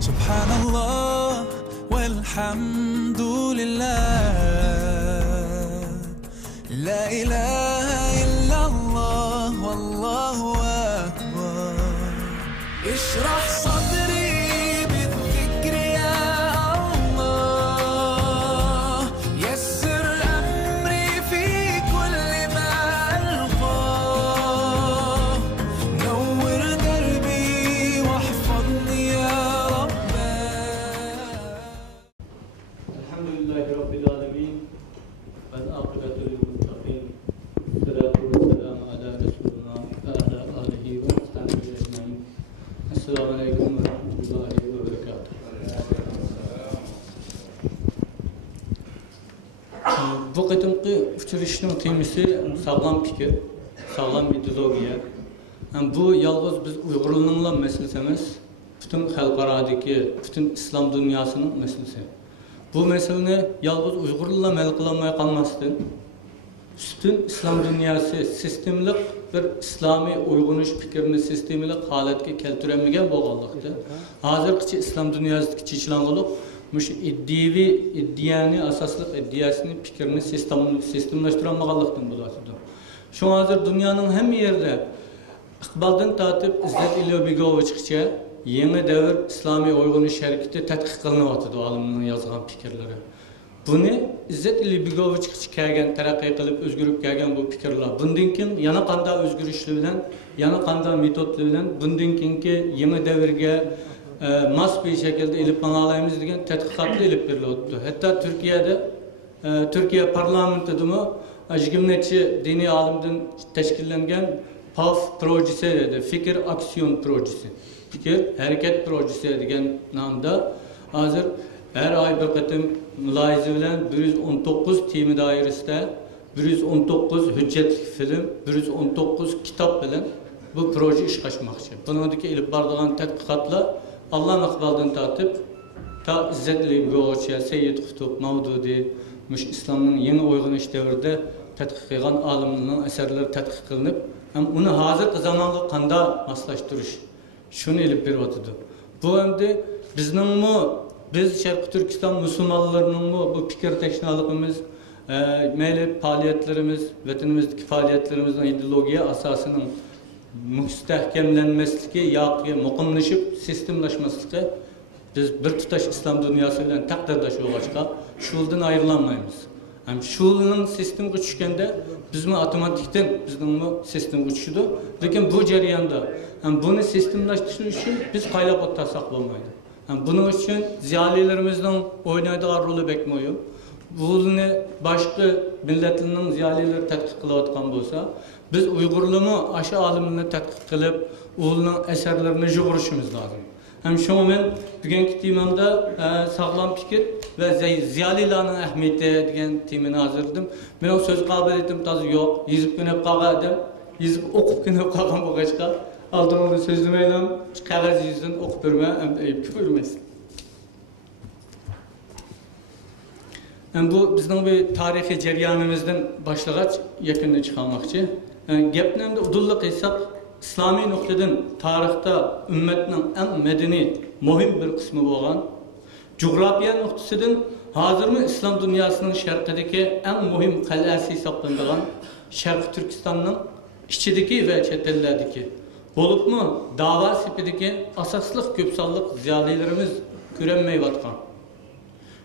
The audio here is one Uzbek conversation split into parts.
Subhanallah walhamdulillah, la ilaha illallah wallahu akbar. Ishrah sadri bidhikri ya Allah, yassir amri fi kulli ma alqa, nawwir darbi wahfadni ya Rabbi. Alhamdulillahi Rabbil alamin, wal aqibatu lil muttaqin. Salatu wassalamu ala rasulina wa ala alihi wa sahbihi ajma'in. Assalamu alaykum wa rahmatullahi wa barakatuh. Bu qitimqi uchrashishning temasi sog'lom fikr, sog'lom ideologiya. Bu yolg'iz biz Uyg'urlarning masalasi emas, butun xalqarodagi, butun islom dunyosining masalasi. Bu meseleni yalnız Uygurlarla hal kılamaya kalmasın. Bütün İslam dünyası sistemlik bir İslami uygunuş fikrini sistemlik halatga keltiremegen bolganlıktı. Hazırki İslam dünyasındaki çeşitlenlik muş iddiyani asaslık iddiyasını fikrini sistemleştirememaganlıktan bulasıdır. Şu hazır dünyanın hem yerde İqbaldan tatip İzzet İlyobigovichgacha yeni devir İslami uygunuş hareketi tadqiq qilinyapti olimlarning yozgan fikrlari. Buni İzzet İlyobigovichgacha kelgan taraqqiy qilib o'zgarib kelgan bu fikrlar. Bundan keyin yana qanday o'zgarishlar bilan, yana qanday metodlar bilan bundan keyingi yeni davrga mos bir shaklda ilib olaymiz degan tadqiqotlar ilib berilyapti. Hatto Türkiye parlamentidami 20 necha diniy olimdan tashkillangan PAF projesi dedi, fikir aksiyon projesi. Fikir hareket projesi degan nomda hozir her ay bir qatim muloyiza bilan 119 tema doirasida 119 hujjatli film, 119 kitob bilan bu proje ish qo'shmoqchi. Buningdagi ilib boradigan tadqiqotlar Alloh iqboldan tortib ta izzatli bo'g'ocha Sayyid Qutb, Mavdudi, mush islomning yangi uyg'onish davrida tadqiq qilgan olimlarning asarlari tadqiq qilinib, ham uni hozirgi zamonga qanday moslashtirish şunu ilip bir otudu. Bu endi biz Şarkı Türkistan Müslümanlarının bu fikir teşnalıqımız, meyli faaliyetlerimiz, vatanimizdeki faaliyetlerimizin ideologiya asasının müstehkemlenmesliki, yağı muqimleşip sistemleşmesliki biz bir tutaş İslam dünyası ile takdirdaş olacak, şuldan ayrılanmayız. Hem şulunun sistemi güçkende bizim otomatikten bizim sistem güçüdü. Lakin bu jarayonda hem bunu sistemleştiriş için biz qaylab o'tsak bo'lmaydi. Hem bunun için ziyolilerimizin oynaydığı rolü pek mühim. Bunu başka milletlerinin ziyolileri tadqiq qilayotgan bo'lsa, biz Uygurluğumu aşı alimini tadqiq qilib, onun eserlerini yugurishimiz lazım. Hem şu men bugungi temamda sog'lom fikr ve ziyolilarning ahamiyati degan temani hozirladim. Mening so'z qobiliyatim toza yo'q, yozib ko'nib qolgan odam, yozib o'qib ko'nib qolgan bo'lg'achqa oldimda so'zlamayman, qog'oz yuzdan o'qib berma, endi ayib ko'rmaysiz. Bu bizning bu tarixiy jarayonimizdan boshlag'ach yakunda chiqarmoqchi. Gapni endi udulli qilsak, İslami noktadan tarihte ümmetinin en medeni, muhim bir kısmı olan, coğrafya noktasından hazır mı İslam dünyasının şarkıdaki en muhim kalesi hesaplanılan Şarkı Türkistan'ın içindeki ve çetelerdeki, olup mu dava sepedeki asaslık köpsallık ziyalilerimiz görenmeyi vatkan.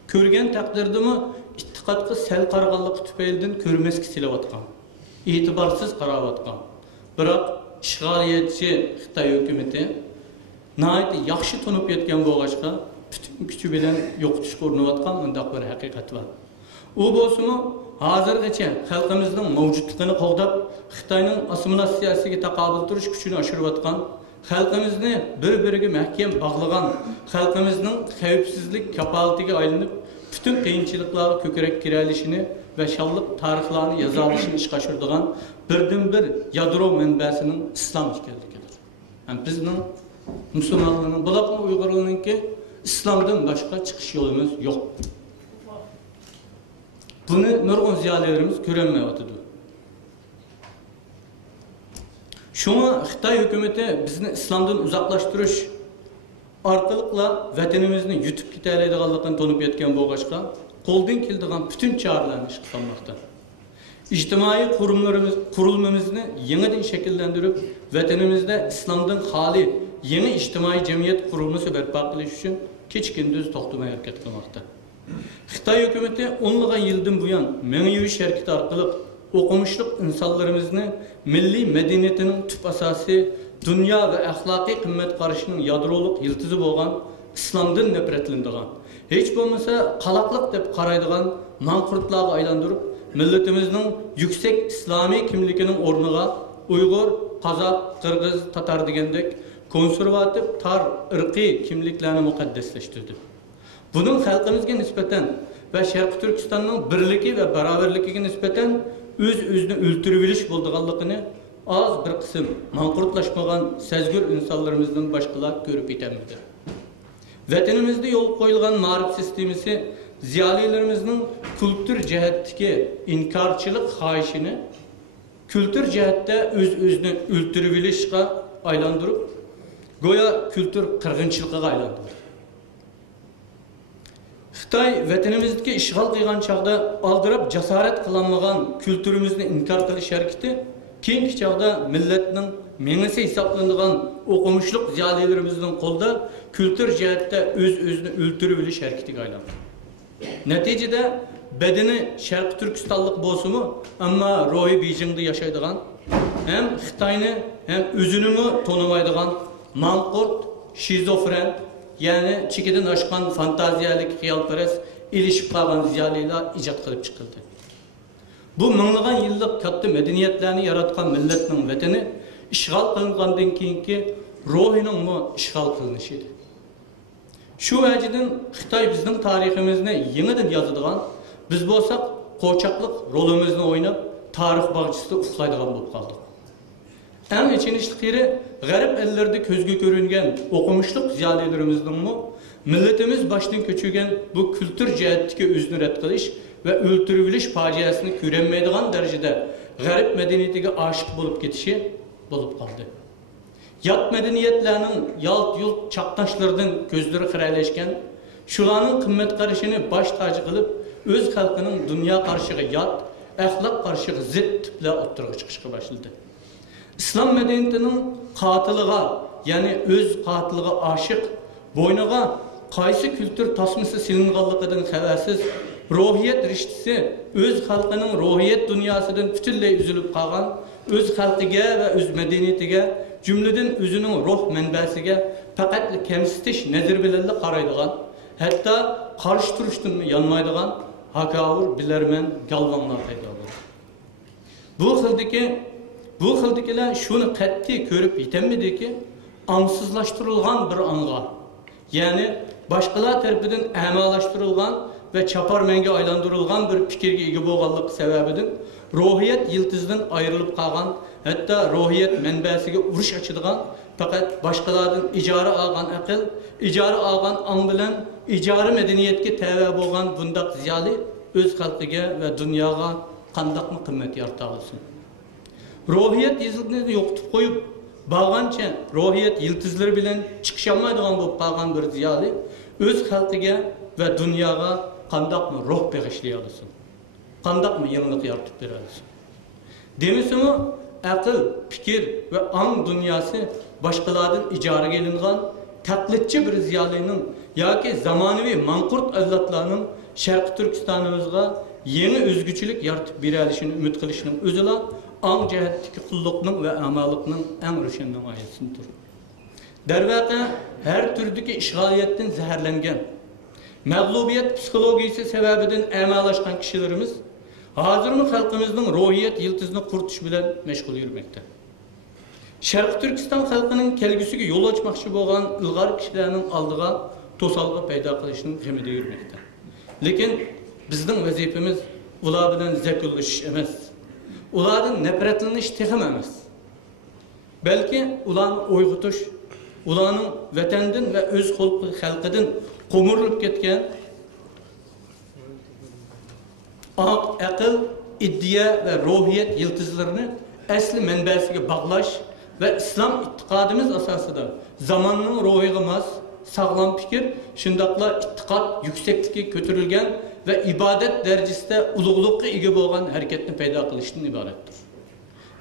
Körgen takdirde mi ittikatlı sel kargallık tüpeylden körmez kisiyle vatkan. İtibarsız kara vatkan. Bırak işgaliyetçi Xitay hükümeti nəhayət yaxşı tanıb yetken boğaçqa bütün gücü bilen yoqtuş korunuvatqan mındaq bir haqiqat var. O bolsumu hazırgacha xalqimizning mavjudligini qo'g'dab Xitoyning assimilyatsiyasiga taqobil turish kuchini oshirayotgan, xalqimizni bir-biriga mahkam bog'lagan, xalqimizning xavfsizlik kapolatiga aylanib bütün qiyinchiliklarga ko'krak kiralishini ve şallık tarixlarni yoza olishini ishga oshiradigan birdan-bir yadro manbasining islom ekanligidir. Ham bizning musulmonlarning, bularning Uyg'urlarninki islomdan boshqa chiqish yo'limiz yo'q. Buni nurg'un ziyolilarimiz ko'rolmayapti. Şuna Xitoy hukumati bizni islomdan uzoqlashtirish orqaliqla vatanimizni yutib ketalaydiganligini to'nib yetgan bo'lg'achqa qo'ldan keladigan butun choralarni ish qilmoqda. İctimai kurulmamızını yeniden şekillendirip vatanimizde İslam'dan hali yeni ictimai cemiyet kurulması berpa qilish uchun keç gündüz to'xtamay hareket qilmoqda. Xitoy hukumatı 10 yıldan buyon Mengiyuş hareketi orqali o'qimishli insonlarimizni milliy madaniyatining tub asosi, dunyo va axloqiy qimmat qarashining yadroliq yiltizi bo'lgan islomdan nafratlanadigan, hech bo'lmasa qaloqliq deb qaraydigan manqurtlarga aylantirib milletimizin yüksek İslami kimliğinin ornuğa Uygur, Kazak, Kırgız, Tatar degandek konservatif tar ırkı kimliklerini mukaddesleştirdi. Bunun halkımızga nispeten ve Şarkı Türkistan'ın birliki ve beraberlikiga nispeten öz-özünü öldürüveliş bolduğanlıqını az bir kısım manqurtlaşmagan sezgür insanlarımızdan başkalar görüp yetemedi. Vatanimizde yol koyulgan marif sistemisi ziyalilerimizin kültür cihetteki inkarçılık xahişini kültür cihette öz-özünü öldürüvelişe aylandırıp goya kültür kırgınçılığa aylandırdı. Xitoy vatanimizdagi ishg'ol qilgan chaqda aldırıp cesaret kılanmagan kültürümüzni inkar qilish hareketi keyingi chaqda millatning mengisi hisoblanadigan o'qimishliq ziyolilarimizning qo'lida kültür cihette öz-özünü öldürüveliş hareketiga aylandi. Neticede bedeni Şarkı Türkistanlık bolsumu ama ruhi Beijing'de yaşaydigan hem Xitoyni hem özünü tonamaydigan manqurt, şizofren yani çikiden aşkan fantaziyalik xiyalperest ilişip kalgan ziyaliler icat kılıp çıkıldı. Bu mыңlagan yıllık katta medeniyetlerini yaratkan milletinin vatani işgal kılıngandan keyinki ruhinin mu işgal kılınışıydı. Şu vəcidin Xitoy bizning tariximizni yeniden yazadigan, biz bolsak qo'chaqliq rolimizni o'ynab tarix bag'chisida uxlaydigan bo'lib qoldik. Eng ichinishli yeri g'arb ellarda ko'zga ko'ringan o'qimishliq ziyolilarimizning milletimiz başdan ko'chirgan bu kültür jihatdagi o'zini rad qilish va o'ltirilish fojiasini ko'rolmaydigan darajada g'arb madaniyatiga oshiq bo'lib ketishi bo'lib qoldi. Yat medeniyetlerinin yalt-yult çaktaşlardan gözleri xirayleşken, şulanın kımmet karışını baş tacı kılıp, öz halkının dünya karşığı yat, ahlak karşığı zıt tiple oturuğa çıkışa başladı. İslam medeniyetinin katılığa, yani öz katılığa aşık, boynuğa kaysı kültür tasması silinganlıqıdan habersiz, ruhiyet riştisi, öz halkının ruhiyet dünyasından bütünley üzülüp kalgan, öz halkıga ve öz medeniyetiga, cümleden özünün ruh menbəsiga faqat kemsitish nazar bilan qaraydigan, hatta qarshi turishdan yanmaydigan hakavur bilarman galvonlar paydo bo'ldi. Bu xildikilar shuni qat'iy ko'rib yetemidiki, ansızlaştırılgan bir anga, yani boshqalar tarafidan amalashtirilgan ve çapar menge aylandırılgan bir fikirge ega bo'lganlik sababidan ruhiyet yıldızdan ayrılıp kalgan, hatta ruhiyet menbəsiga uruş açıdığan, fakat başkalardan icari algan akıl, icari algan an bilen, icari medeniyetke təvə bolgan bundaq ziyali öz xalqiga ve dünyaga qandaq mı qimmat yarata alsın. Ruhiyet yıldızını yoqtub koyup, bağança ruhiyet yıldızları bilen çıkışamaydigan bo'lib qalgan bir ziyali öz xalqiga ve dünyaga qandaq mı ruh bağışlay alsın. Qandaq mı yenilik yaratıp beralsın. Demisimi akıl, fikir ve an dünyası başkalardan icari gelingan taklitçi bir ziyalinin yoki zamonaviy manqurt avlodlarning Şarkı Türkistanimizga yeni özgüçülük yaratıp beralishini umid qilishning o'zila an jihatdagi qulluqning ve amalıqning eng ro'shan namoyisidir. Darvaqa her turdagi ishg'oliyatdan zaharlangan, mag'lubiyat psixologiyasi sababidan amalashgan kishilarimiz hazırmı halkımızın ruhiyet yıldızını kurtuş bilen meşgul yürümekte. Şarkı Türkistan halkının kelgüsüge yol açmakçı boğan ılgar kişilerinin aldığa tosalgı payda kılışının gemide yürümekte. Lekin bizden vazifemiz ular bilen zekülüş emez. Ulardan nefretleniş tehim emez. Belki ularını oygutuş, ularının vatandın ve öz halkıdın komurulup ketken akıl, iddia ve ruhiyet yıldızlarını asli menbəsiga bağlaş ve İslam ittiqadımız asasında zamanın ruhigimiz sağlam fikir, şundaqla ittiqat yüksekliği götürülgen ve ibadet derecesinde ulug'luqqa ega bo'lgan hareketni paydo qilishdan ibarettir.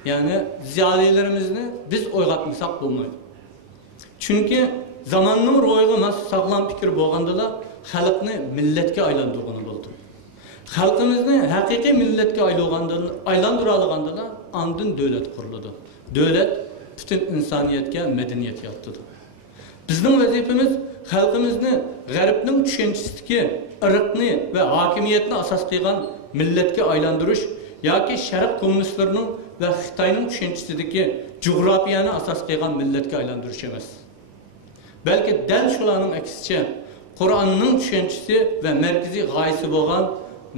Yani ziyolilarimizni biz o'yg'atmasak bo'lmaydi. Chunki zamonning ro'yiga mas sağlam fikir bo'lgandala xalqni millatga aylantirgani bo'ldi. Xalqimizni haqiqiy millatga aylandira olgandala andın davlat quriladi. Davlat bütün insoniyatga madaniyat yaratadi. Bizning vazifamiz xalqimizni g'arbning tushunchasidagi irqni va hokimiyatni asos qilgan millatga aylantirish yoki sharq kommunistlarining va Xitoyning tushunchasidagi jo'grafiyani asos qilgan millatga aylantirish emas. Balki dal shularning aksicha Qur'onning tushunchasi va markaziy g'oyasi bo'lgan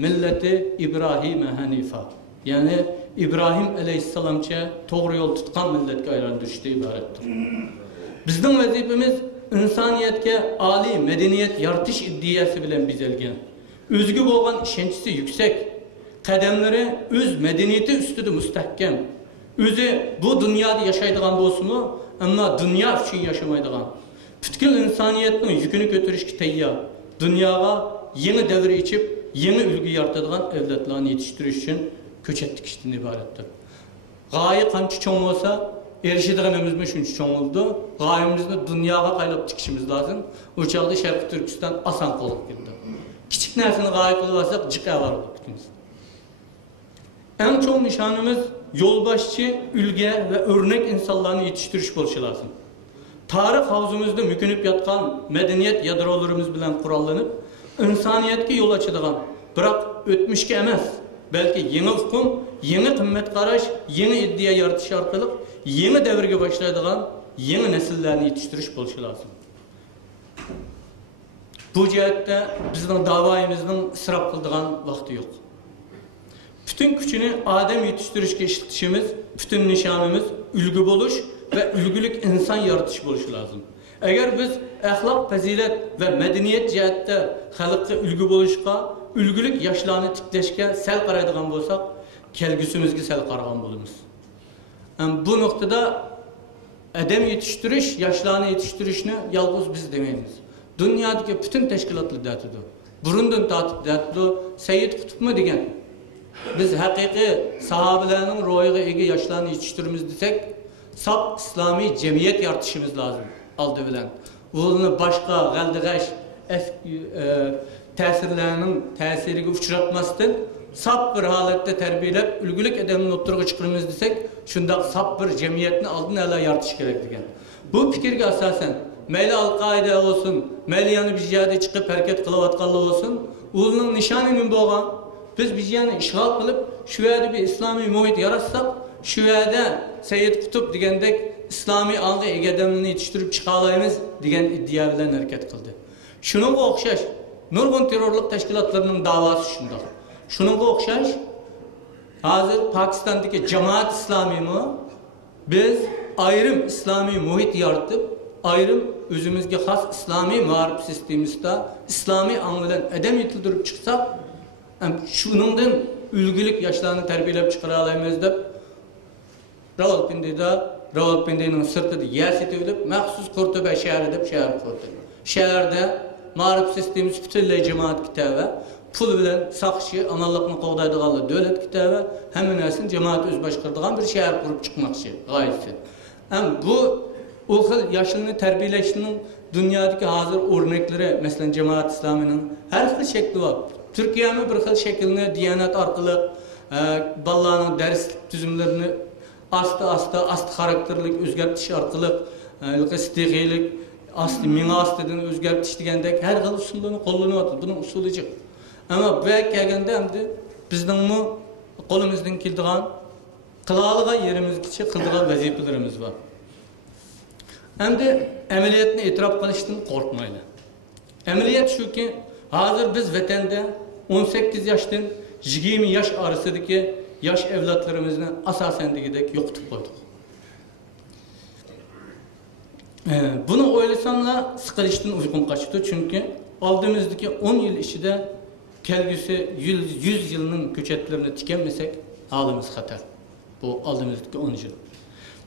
millati İbrahim Hanifa, ya'ni İbrahim alayhissalomcha to'g'ri yo'l tutgan millatga aylantirishdan iboratdir. Bizning vazifamiz insoniyatga oliy madaniyat yaratish iddiasi bilan bezalgan, o'ziga bo'lgan ishonchi yuksak, qadamlari o'z madaniyati ustida mustahkam, o'zi bu dunyoda yashaydigan bo'lsa-mu, ammo dunyo uchun yashamaydigan, butkul insoniyatning yukini ko'tarishga tayyor, dunyoga yangi davr ichib, yangi ulgu yaratadigan avlodlarni yetishtirish uchun ko'chat tikishdan iboratdir. G'oya qancha cho'ng bo'lsa, erishadiganimiz shuncha cho'ng bo'ldi. G'oyamizni dunyoga qaylab tikishimiz lozim. O chog'da Sharq Turkiston oson qolib ketdi. Kichik narsani g'oya qilib olsak, jiqa var bo'lib ketamiz. Eng cho'ng nishonimiz yo'lboshchi, ulga va o'rnak insonlarni yetishtirish bo'lishi lozim. Tarix havzimizda mükünüp yatgan medeniyet yadrolarımız bilan qurollanib, insoniyatga yo'l ochadigan, biroq o'tmishga emas, balki yangi hukm, yangi qimmat qarash, yangi iddia yaratish orqali yangi davrga boshlaydigan yangi nasllarni yetishtirish bo'lishi lozim. Bu jihatda bizning da'voyimizning isrof qiladigan vaqti yo'q. Bütün kuchini odam yetishtirishga ishlatishimiz, bütün nishonimiz ulgu bo'lish ve ülgülük insan yaratish bo'lishi lozim. Agar biz axloq, fazilat va madaniyat jihatda xalqqa ulgu bo'lishga, ulguluk yoshlarni tiklashga sal qaraydigan bo'lsak, kelgusimizga sal qaragan bo'lamiz. Bu noktada adam yetishtirish, yoshlarni yetishtirishni yalnız biz demaymiz. Dunyodagi bütün tashkilotlar datidu. Burundan tortib datidu. Sayyid Qutbmi degan. Biz haqiqiy sahobalarning ro'yiga ega yoshlarni yetishtiramiz desak, sap İslami cemiyet yaratışımız lazım aldı bilen. Bunu başka galdırış tesirlerinin tesiriga uçratmasdan sap bir halette terbiyelep ülgülük edemin oturuğa çıkırımız desek, şunda sap bir cemiyetini aldın hala yaratış gerek degen. Bu fikirge asasen meyli Al-Qaide olsun, meyli yani bir jihada çıkıp hareket kılavatkallı olsun, onun nişanının boğan, biz bir jihada işgal kılıp şu yerde bir İslami muhit yaratsak, şu yerde Seyyid Kutup degendek İslami algı egedenini yetiştirip çıkalayımız degen iddia bilen hareket kıldı. Şunun okşaş, nurgun terörlük teşkilatlarının davası şunda. Şunun okşaş, hazır Pakistan'daki Cemaat İslami mi? Biz ayrım İslami muhit yaratıp, ayrım özümüzge has İslami mağarip sistemimizde İslami anlayan edem yetildirip çıksak, şunundan ülgülük yaşlarını terbiyelep çıkaralayımız deyip, Rawalpindi'nin sırtıda yasiti ölüp, məxsus Kurtuba şehir edip şehir kurdu. Şehirde mağarip sistemimiz bütünley cemaat kitabı, pul bilen sakçı, amallıqını qoğdaydıqalı devlet kitabı, hemen esin cemaat öz başqırdığan bir şehir kurup çıkmakçı, gayesi. Bu, o xil yaşını terbiyeleşinin dünyadaki hazır örnekleri, mesela Cemaat İslami'nin her xil şekli var. Türkiye'nin bir xil şekilini Diyanet arqılı, ballarının ders tüzümlerini asti karakterlik özgertiş arqılıq, istiqilik, mini astidan özgertiş degandek her xil usulunu qo'llanıp bunun usuli yo'q. Ama bu kelganda endi bizning qo'limizdan keladigan qiladigan yerimizgacha qiladigan vazifalarimiz bor. Endi amaliyotni e'tirof qilishdan qo'rqmaydi. Amaliyot shuki, hozir biz vatanda 18 yoshdan 20 yosh orasidagi yosh evlatlarimizni asosan degidek yo'qotib qo'ydik. Bunu o'ylasamlar siqilishdan uyqum qochdi, chunki oldimizdagi 10 yil ichida kelgusi 100 yilning ko'chatlarini tikanmasak, holimiz xatar. Bu oldimizdagi 10 yil.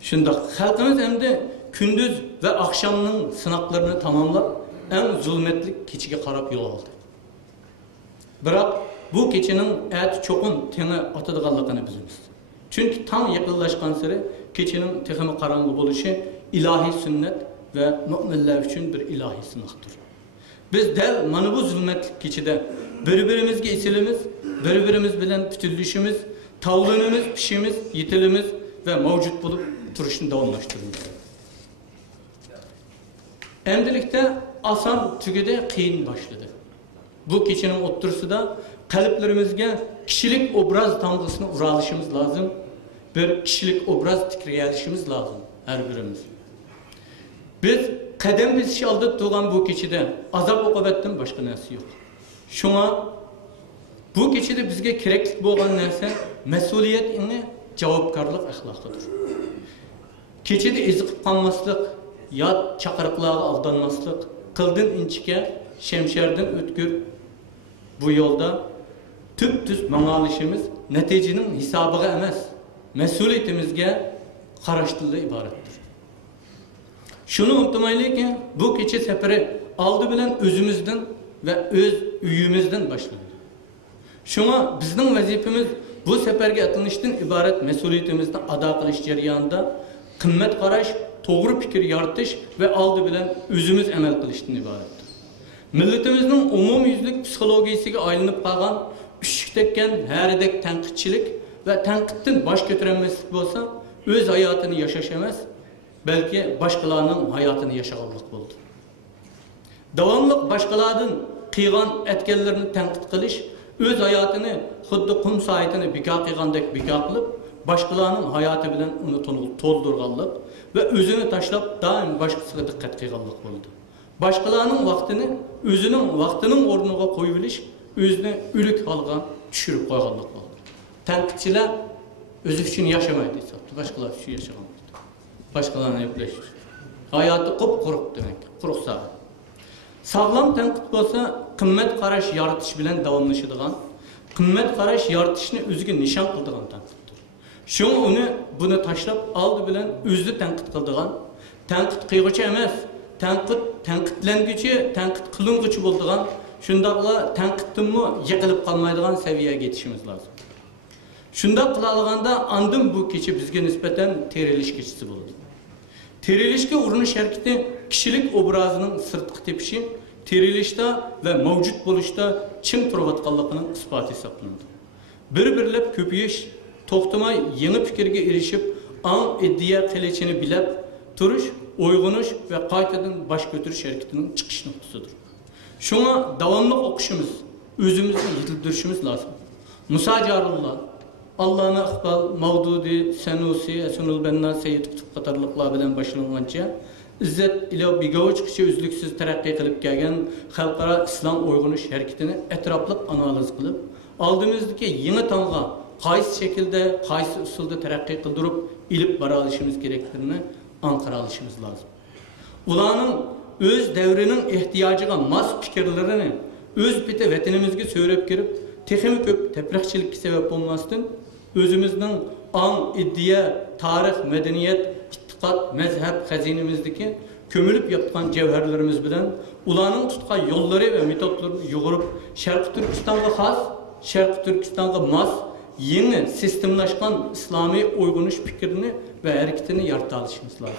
Shunda xalqimiz endi kunduz va oqshomning sinoqlarini tamomlab, eng zulmetli keçiga qarab yo'l oldi. Biroq bu keçinin ati cho'qin teni otadiganligini bilamiz. Chunki tam yaqinlashgan sari keçinin texmi qarang'i bo'lishi ilahiy sunnat ve müminler için bir ilahi sınavdır. Biz de mana bu zulmetlik keçide birbirimizge isilimiz, birbirimiz bilen bütünleşimiz, tavlanımız, pişimiz, yitilimiz ve mevcut bulup turuşunu davamlaştırırız. Endilikte asan tügede kıyın başladı. Bu keçinin otursu da kalplerimizge kişilik obraz damgasını uralışımız lazım. Bir kişilik obraz tikreyalışımız lazım her birimiz. Biz kadem besishi aldı tuğan bu keçide azap okubetten başka nersi yok. Şuna bu keçide bizge kereklik bo'lgan narsa mesuliyet ini javobgarlik ahlakıdır. Keçide eziqib qalmaslik, yat chaqiriqlarga aldanmaslik, qildin inchike, şemşerden ötkür bu yolda tüp-tüz manalışımız neticenin hesabıga emas, mesuliyetimizge qarashtirli ibarettir. Şunu unutmaylik ki bu keçi seferi aldı bilen özümüzden ve öz üyümüzden başladı. Şuna bizning vazifemiz bu seferge atılıştan ibaret mesuliyetimizden ada qilish jarayonida qimmat qarash, to'g'ri fikir yaratish ve aldı bilen özümüz amel qilishdan ibarettir. Milletimizning umumyuzlik psixologiyasiga aylanib qolgan ushik tekkan haridek tanqidchilik ve tanqiddan bosh ko'tarmaslik bo'lsa, öz hayotini yashash emas, belki başkalarının hayatını yaşaganlık oldu. Davamlıq başkalarının qiyğan etkenlerini tenkit qilish, öz hayatını xuddi qum saytini bika qilgandek bika qilib, başkalarının hayatı bilen onu to'ldirganlik ve özünü taşlab daim başkasıga diqqat qilganlik oldu. Başkalarının vaktini özünün vaktinin o'rniga qo'yib olish, özünü ülük holga tushirib qo'yganlik oldu. Tenkitçiler özü için yaşamaydı, başkalar için yaşagan. Başkalarına yükleşir. Hayatı qop-quruq demek, quruq sağ. Sağlam tenkit olsa, qimmat qarash yaratish bilen davamlaşıdığan, qimmat qarash yaratishni o'ziga nishon qildigan tenkitdir. Şunu onu bunu taşlab aldı bilen özü tenkit qildigan, tenkit qilguchi emas, tenkitlenguchi, tenkit qilunguchi bo'ldigan, shundaqla tenkitdinmi yiqilib qolmaydigan seviyeге yetishimiz lazım. Şunda qılalığanda andım bu keçi bizge nispeten terilish keçisi bo'ldi. Terilishga urinish hareketi kişilik obrazının sırtqı tepişi, terilishda ve mevcut bo'lishda chin turayotganligining isboti hisoblanadi. Bir-birlab ko'payish, to'xtamay yeni fikirga erishib, an iddia qilishini bilib turish, uyg'unish ve qaytadan bosh ko'tarish hareketining chiqish nuqtasidir. Shuna davomli o'qishimiz, o'zimizni yetildirishimiz lazım. Musa Jarullah, Allah'ın Akbal, Mavdudi, Senusi, Esunul Benna, Seyyid Kutub qatarlıqlar bilen başlangancha İzzet ile bigav chiqishi uzluksiz taraqqiy qilib kelgan xalqaro islom uyg'unish hareketini etrafliq analiz qilib, oldimizdagi yangi tong'a qaysi shaklda, qaysi usulda taraqqiy qildirib ilib bora olishimiz kerakligini anqara olishimiz lazım. Ularning o'z davrining ehtiyojiga mos fikrlarini o'z biti vatanimizga so'rab kirib, texnik ko'p tepraqchilikka sabab bo'lmasdan özümüzün an, iddia, tarix, medeniyet, ittiqat, mezhep xazinimizdeki kömülüp yaptıkan cevherlerimiz bilen ulanın tutkan yolları ve metotlarını yoğurup Şarkı Türkistan'a has, Şarkı Türkistan'a mas, yeni sistemlaşkan İslami uyg'unish fikrini ve hareketini yarata alışımız lazım.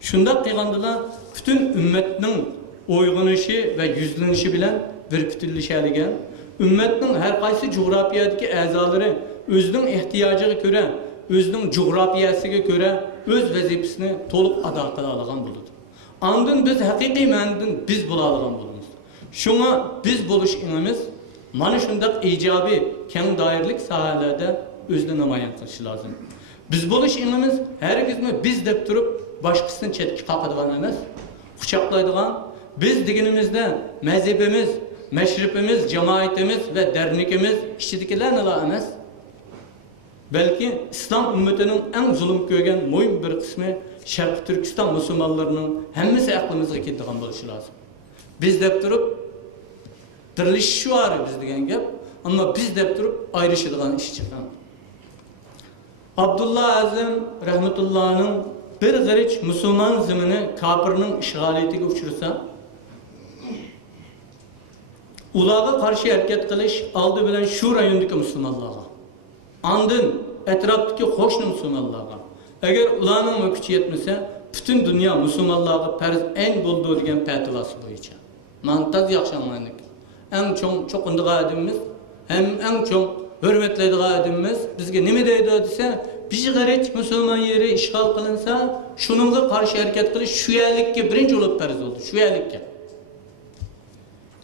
Şunda qilgandila bütün ümmetinin uyg'unishi ve yüzlenişi bilen bir bütünleşeligen, ümmetinin her qaysi coğrafiyadaki a'zolari özünün ehtiyacıga ko'ra, özünün coğrafiyasiga ko'ra öz vazifasini to'liq ado qila olgan bo'ladi. Andın biz haqiqiy ma'nodan biz bo'la olgan bo'lamiz. Shunga biz bo'lish inimiz mana shundaq ijobiy keng doirlik sohalarda o'zini namoyon qilishi lozim. Biz bo'lish inimiz hargizmi biz deb turib boshqasini chetga qoqadigan emas, quchoqlaydigan, biz deganimizda mazhabimiz, meşripimiz, cemaatimiz ve dernekimiz kişidikilerle emas. Belki İslam ümmetinin en zulüm görgen mühim bir kısmı Şarkı Türkistan Müslümanlarının hemmisi aklımıza keladigan bo'lishi lazım. Biz deb turib dirilish shu var biz degan gap, ama biz deb turib ayrışadigan ish chiqqan. Abdullah Azim rahmetullah'ın bir g'arich musulmon zimini kafirning ishg'oliyatiga uchrasa, Ularga qarshi harakat qilish oldi bilan shu rayondagi musulmonlarga, andin atrofdagi qo'shni musulmonlarga. Agar ularning kuchi yetmasa, butun dunyo musulmonlarga farz ayn bo'ldi degan fatvosi bo'yicha. Mantaz yaxshi anlaylik. Eng cho'qindiq adamimiz, ham eng cho'ng hurmatlaydigan adamimiz bizga nima deydi desa, bir g'arich musulmon yeri ishg'ol qilinsa, shuningga qarshi harakat qilish shu yerlikka birinchi bo'lib farz bo'ldi, shu yerlikka.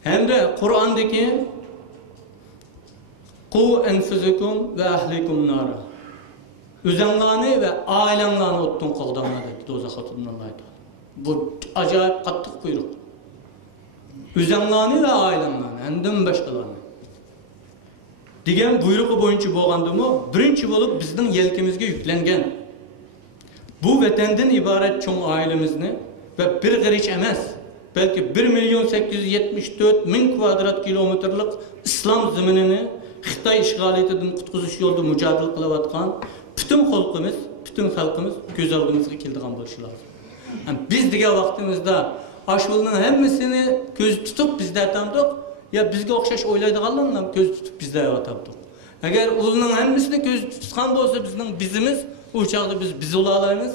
Hamda Qur'ondagi qu anfusakum va ahlikum nara. O'zinglarni va oilanglarni o'tdan qo'g'danglar dedi do'zax xotinlar. Bu ajoyib qattiq buyruq. O'zinglarni va oilanglarni, undan boshqalarni degan buyruqi bo'yicha bo'lgandimi, birinchi bo'lib bizning yelkamizga yuklangan bu vatandan iborat cho'ng oilamizni va bir g'arich emas, balki 1.874.000 kvadrat kilometrlik islom zaminini Xitoy ishg'oliyatidan qutqizish yo'lida mujodala qilayotgan bütün xalqimiz, bütün xalqimiz göz oldimizga keldigan bo'lishi lozim. Biz degan vaqtimizda ashulning hammasini ko'z tutib bizda atamdik, ya bizga o'xshash o'ylaydiganlarni ko'z tutib bizda atamdik. Agar ularning hammasini ko'z tutgan bo'lsa, bizning bizimiz u chaqda biz olaymiz.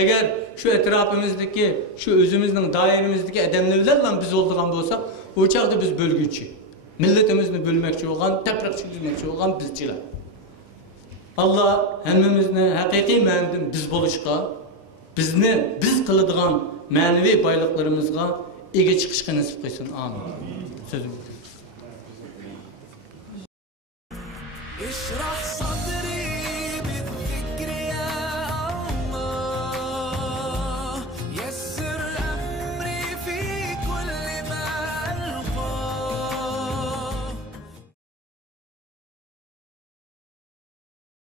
Agar shu atrofimizdagi, shu o'zimizning doiramizdagi odamlar bilan biz oldigan bo'lsak, u chaqda biz bo'lguchi. Millatimizni bo'lmoqchi bo'lgan, tafriqchi bo'lmoqchi bo'lgan bizchilar. Allah hammamizni haqiqiy ma'noda biz bo'lishga, bizni biz qiladigan ma'naviy boyliqlarimizga ega chiqishga nasib qilsin. Amin. Sözüm.